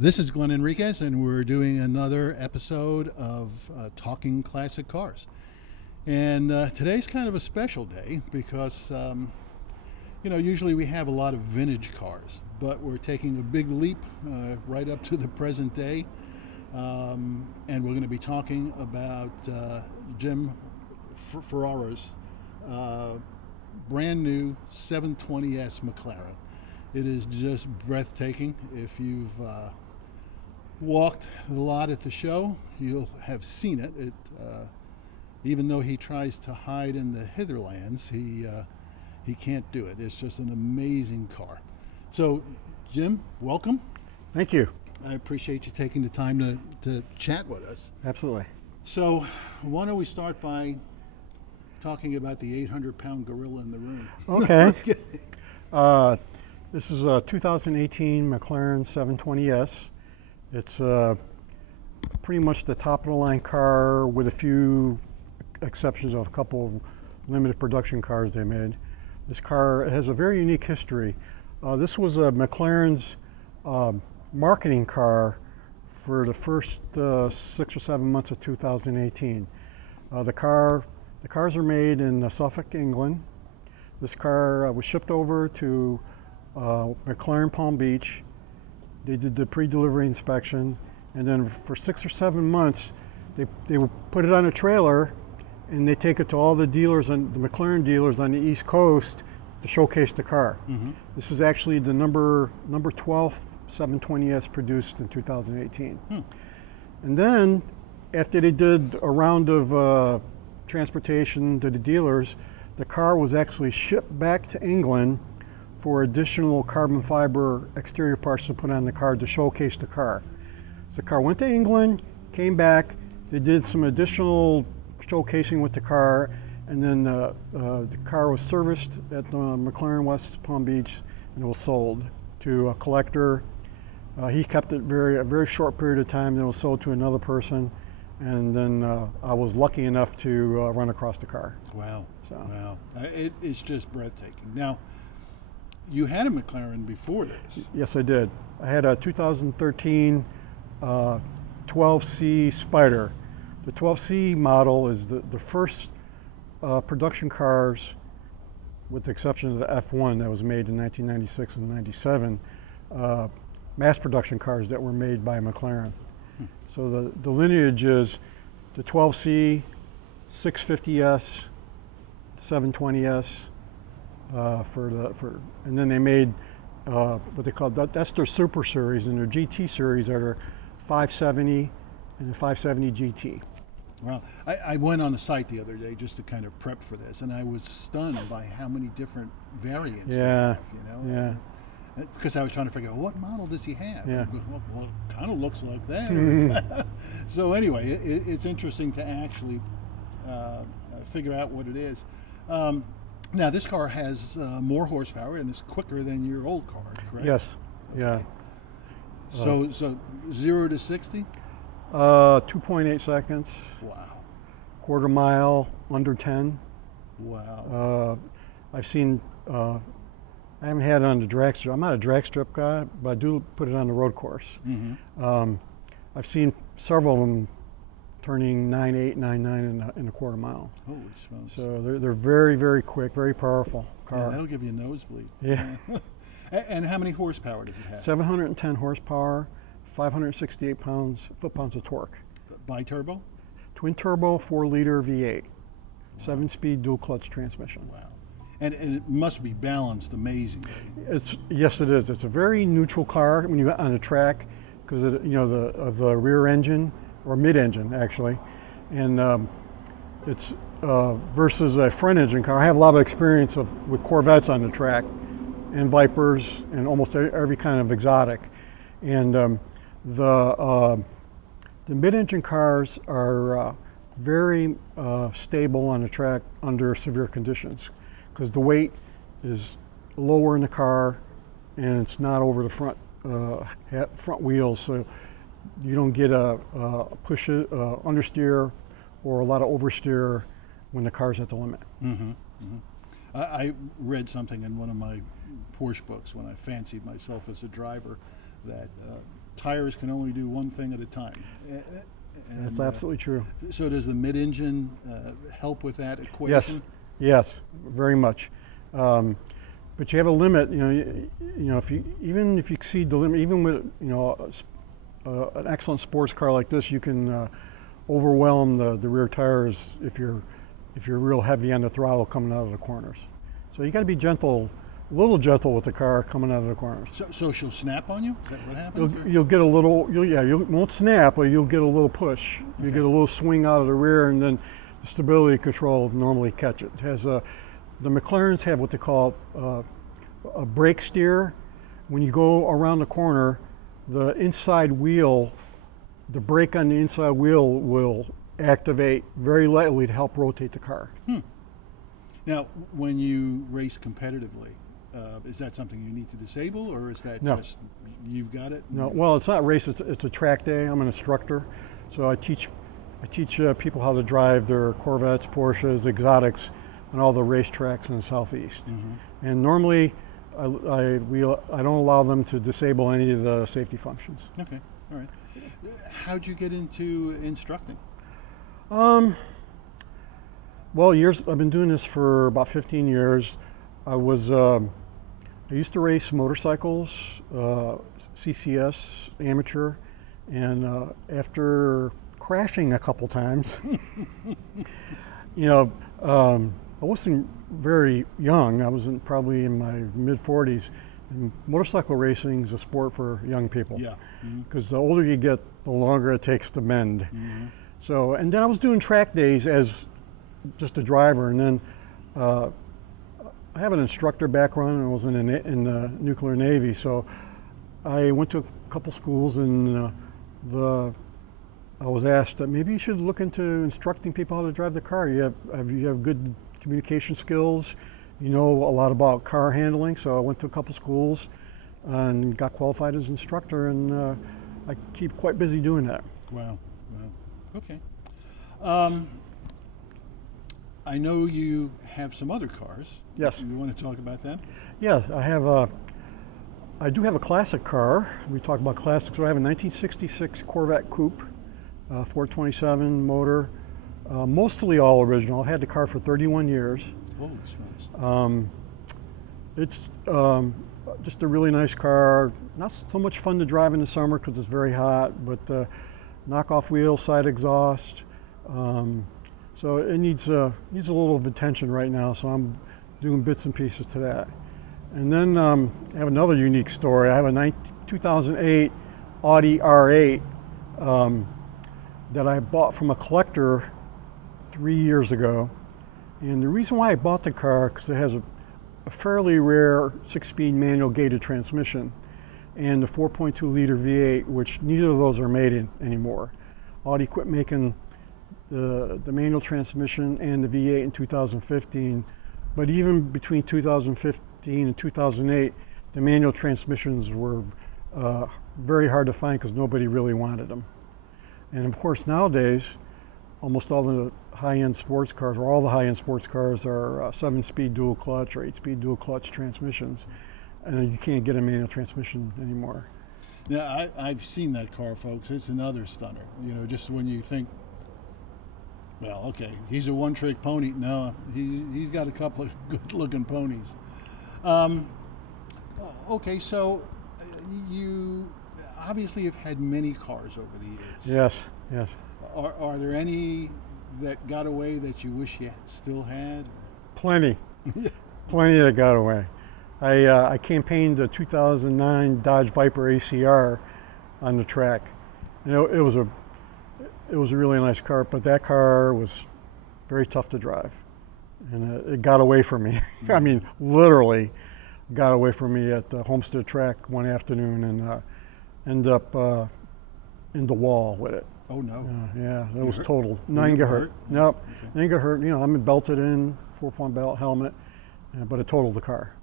This is Glenn Enriquez, and we're doing another episode of Talking Classic Cars. And today's kind of a special day because, usually we have a lot of vintage cars, but we're taking a big leap right up to the present day. And we're going to be talking about Jim Ferraro's brand new 720S Mclaren. It is just breathtaking. If you've walked a lot at the show, you'll have seen it. Even though he tries to hide in the hitherlands, he can't do it. It's just an amazing car. So, Jim, welcome. Thank you. I appreciate you taking the time to chat with us. Absolutely. So, why don't we start by talking about the 800-pound gorilla in the room? Okay. This is a 2018 McLaren 720S. It's pretty much the top of the line car with a few exceptions of a couple of limited production cars they made. This car has a very unique history. This was a McLaren's marketing car for the first 6 or 7 months of 2018. The cars are made in Suffolk, England. This car was shipped over to McLaren Palm Beach. They did the pre-delivery inspection, and then for 6 or 7 months they would put it on a trailer and they take it to all the dealers, and the McLaren dealers on the East Coast, to showcase the car. Mm-hmm. This is actually the number 12th 720S produced in 2018. And then after they did a round of transportation to the dealers, the car was actually shipped back to England for additional carbon fiber exterior parts to put on the car to showcase the car. So the car went to England, came back, they did some additional showcasing with the car, and then the car was serviced at McLaren West Palm Beach, and it was sold to a collector. He kept it a very short period of time, then it was sold to another person, and then I was lucky enough to run across the car. Wow. Wow. It's just breathtaking. Now, you had a McLaren before this. Yes, I did. I had a 2013 12C Spider. The 12C model is the first production cars, with the exception of the F1 that was made in 1996 and 97, mass production cars that were made by McLaren. So the lineage is the 12C, 650S, 720S, and then they made what they call that's their Super Series, and their GT Series are their 570 and the 570 GT. Well, I went on the site the other day just to kind of prep for this, and I was stunned by how many different variants they have, Yeah. Because I was trying to figure out what model does he have. Yeah. Well, it kind of looks like that. So anyway, it's interesting to actually figure out what it is. Now, this car has more horsepower and is quicker than your old car, correct? Yes. Okay. Yeah. So 0 to 60? 2.8 seconds. Wow. Quarter mile under 10. Wow. I've seen. I haven't had it on the drag strip. I'm not a drag strip guy, but I do put it on the road course. Mm-hmm. I've seen several of them turning 9.8, 9.9 in a quarter mile. Holy smokes. So they're very, very quick, very powerful car. Yeah, that'll give you a nosebleed. Yeah. And how many horsepower does it have? 710 horsepower, 568 foot-pounds of torque. Bi-turbo? Twin turbo, 4-liter V8, 7-speed dual clutch transmission. Wow. And it must be balanced amazingly. Yes, it is. It's a very neutral car when you're on the track because of the rear engine, or mid-engine actually, and it's versus a front engine car. I have a lot of experience with Corvettes on the track, and Vipers, and almost every kind of exotic, and the mid-engine cars are very stable on the track under severe conditions, because the weight is lower in the car and it's not over the front wheels, so you don't get a push understeer or a lot of oversteer when the car's at the limit. Mm-hmm. Mm-hmm. I read something in one of my Porsche books when I fancied myself as a driver that tires can only do one thing at a time. That's absolutely true. So does the mid-engine help with that equation? Yes, yes, very much. But you have a limit. You know, if you even if you exceed the limit, even with an excellent sports car like this, you can overwhelm the rear tires if you're real heavy on the throttle coming out of the corners. So you got to be gentle, a little gentle with the car coming out of the corners. So she'll snap on you? Is that what happens? You'll get a little, you won't snap, but you'll get a little push. You Okay. get a little swing out of the rear, and then the stability control will normally catch it. It has the McLarens have what they call a brake steer. When you go around the corner, the inside wheel, the brake on the inside wheel will activate very lightly to help rotate the car. Now, when you race competitively, is that something you need to disable, or is that No. just you've got it? No, well, it's not a race. It's a track day. I'm an instructor, so I teach people how to drive their Corvettes, Porsches, exotics on all the racetracks in the Southeast. And normally, I don't allow them to disable any of the safety functions. Okay, all right. How'd you get into instructing? Well, I've been doing this for about 15 years. I used to race motorcycles, CCS, amateur, and after crashing a couple times, I wasn't very young. I was probably in my mid-40s. And motorcycle racing is a sport for young people. Yeah. Because the older you get, the longer it takes to bend. So, and then I was doing track days as just a driver, and then I have an instructor background, and I was in the nuclear Navy, so I went to a couple schools, and I was asked that maybe you should look into instructing people how to drive the car. You have good communication skills, you know a lot about car handling, so I went to a couple schools and got qualified as instructor, and I keep quite busy doing that. Wow. Okay. I know you have some other cars. Yes. You want to talk about them? Yeah, I do have a classic car. We talk about classics. So I have a 1966 Corvette Coupe, 427 motor, mostly all original. I've had the car for 31 years. Holy smokes. It's just a really nice car. Not so much fun to drive in the summer because it's very hot, but knockoff wheel, side exhaust. So it needs a little of attention right now, so I'm doing bits and pieces to that. And then I have another unique story. I have a 2008 Audi R8 that I bought from a collector 3 years ago. And the reason why I bought the car, because it has a fairly rare 6-speed manual gated transmission and the 4.2 liter V8, which neither of those are made anymore. Audi quit making the manual transmission and the V8 in 2015, but even between 2015 and 2008, the manual transmissions were very hard to find because nobody really wanted them. And of course nowadays, almost all the high-end sports cars, or all the high-end sports cars, are 7-speed dual clutch or 8-speed dual clutch transmissions, and you can't get a manual transmission anymore. Now, I've seen that car, folks. It's another stunner. You know, just when you think, well, okay, he's a one-trick pony. No, he's got a couple of good-looking ponies. Okay, so you obviously have had many cars over the years. Yes, yes. Are there any that got away that you wish you still had? Plenty. Plenty that got away. I campaigned the 2009 Dodge Viper ACR on the track. You know, it was a really nice car, but that car was very tough to drive, and it got away from me. I mean, literally got away from me at the Homestead track one afternoon, and ended up in the wall with it. Oh no. Yeah, that was hurt? total. Were Didn't you get hurt? hurt. Nope, didn't get hurt. You know, I'm belted in, 4-point belt, helmet, but it totaled the car.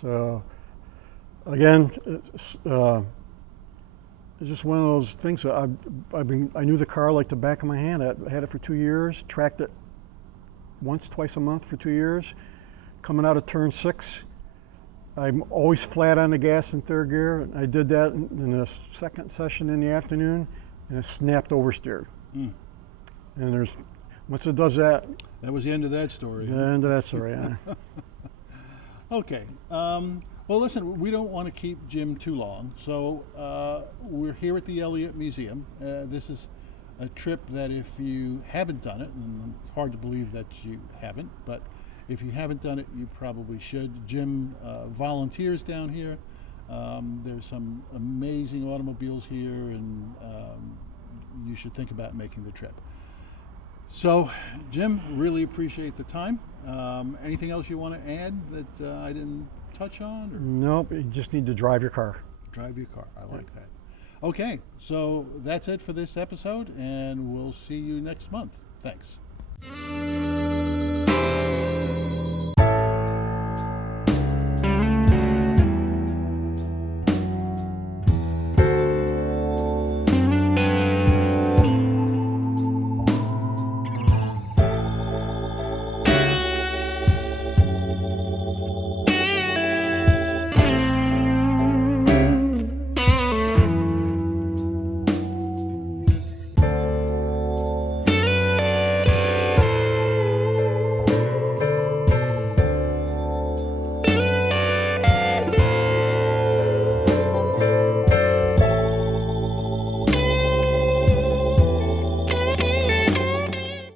So again, it's just one of those things that I knew the car like the back of my hand. I had it for 2 years, tracked it once, twice a month for 2 years. Coming out of turn 6, I'm always flat on the gas in third gear. I did that in the second session in the afternoon, and it snapped oversteer. Mm. And once it does that, That was the end of that story. the end of that story. Yeah. Okay. Well, listen, we don't want to keep Jim too long, so we're here at the Elliott Museum. This is a trip that if you haven't done it, and it's hard to believe that you haven't, but if you haven't done it, you probably should. Jim volunteers down here. There's some amazing automobiles here, and you should think about making the trip. So, Jim, really appreciate the time. Anything else you want to add that I didn't touch on? Or? Nope, you just need to drive your car. Drive your car. I like that. Okay, so that's it for this episode, and we'll see you next month. Thanks.